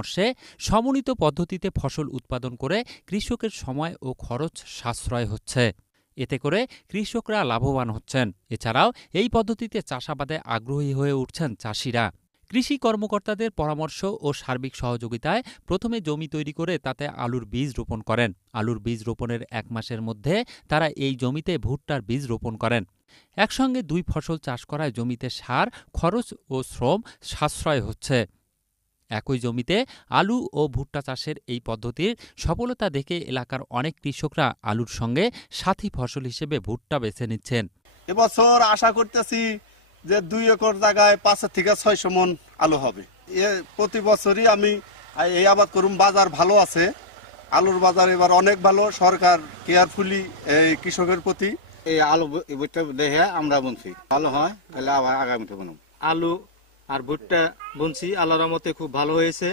পরামর্শে সমন্বিত পদ্ধতিতে ফসল উৎপাদন করে কৃষকের সময় ও খরচ সাশ্রয় হচ্ছে। এতে করে কৃষকরা লাভবান হচ্ছেন। এছাড়াও এই পদ্ধতিতে চাষাবাদে আগ্রহী হয়ে উঠছেন চাষিরা। কৃষি কর্মকর্তাদের পরামর্শ ও সার্বিক সহযোগিতায় প্রথমে জমি তৈরি করে তাতে আলুর বীজ রোপণ করেন। আলুর বীজ রোপণের ১ মাসের মধ্যে তারা এই জমিতে ভুট্টার বীজ রোপণ করেন। একসঙ্গে ২ ফসল চাষ করায় জমিতে সার, খরচ ও শ্রম সাশ্রয় হচ্ছে। একই জমিতে আলু ও ভুট্টা চাষের এই পদ্ধতির সফলতা দেখে এলাকার অনেক কৃষকরা আলুর সঙ্গে সাথী ফসল হিসেবে ভুট্টা বেছে নিচ্ছেন। এবছর আশা করতেছি যে ২ একর জায়গায় ৫ থেকে ৬০০ মন আলু হবে। প্রতি বছরই আমি এই আবাদ করুম। বাজার ভালো আছে, আলুর বাজার এবার অনেক ভালো। সরকার কেয়ারফুলি এই কৃষকের প্রতি এই আলু ভুট্টা দেখে আমরা বুনছি, ভালো হয় তাহলে আবার আগামীতে বুনব। আলু আর ভুট্টা বুনছি, আল্লাহর রহমতে খুব ভালো হয়েছে।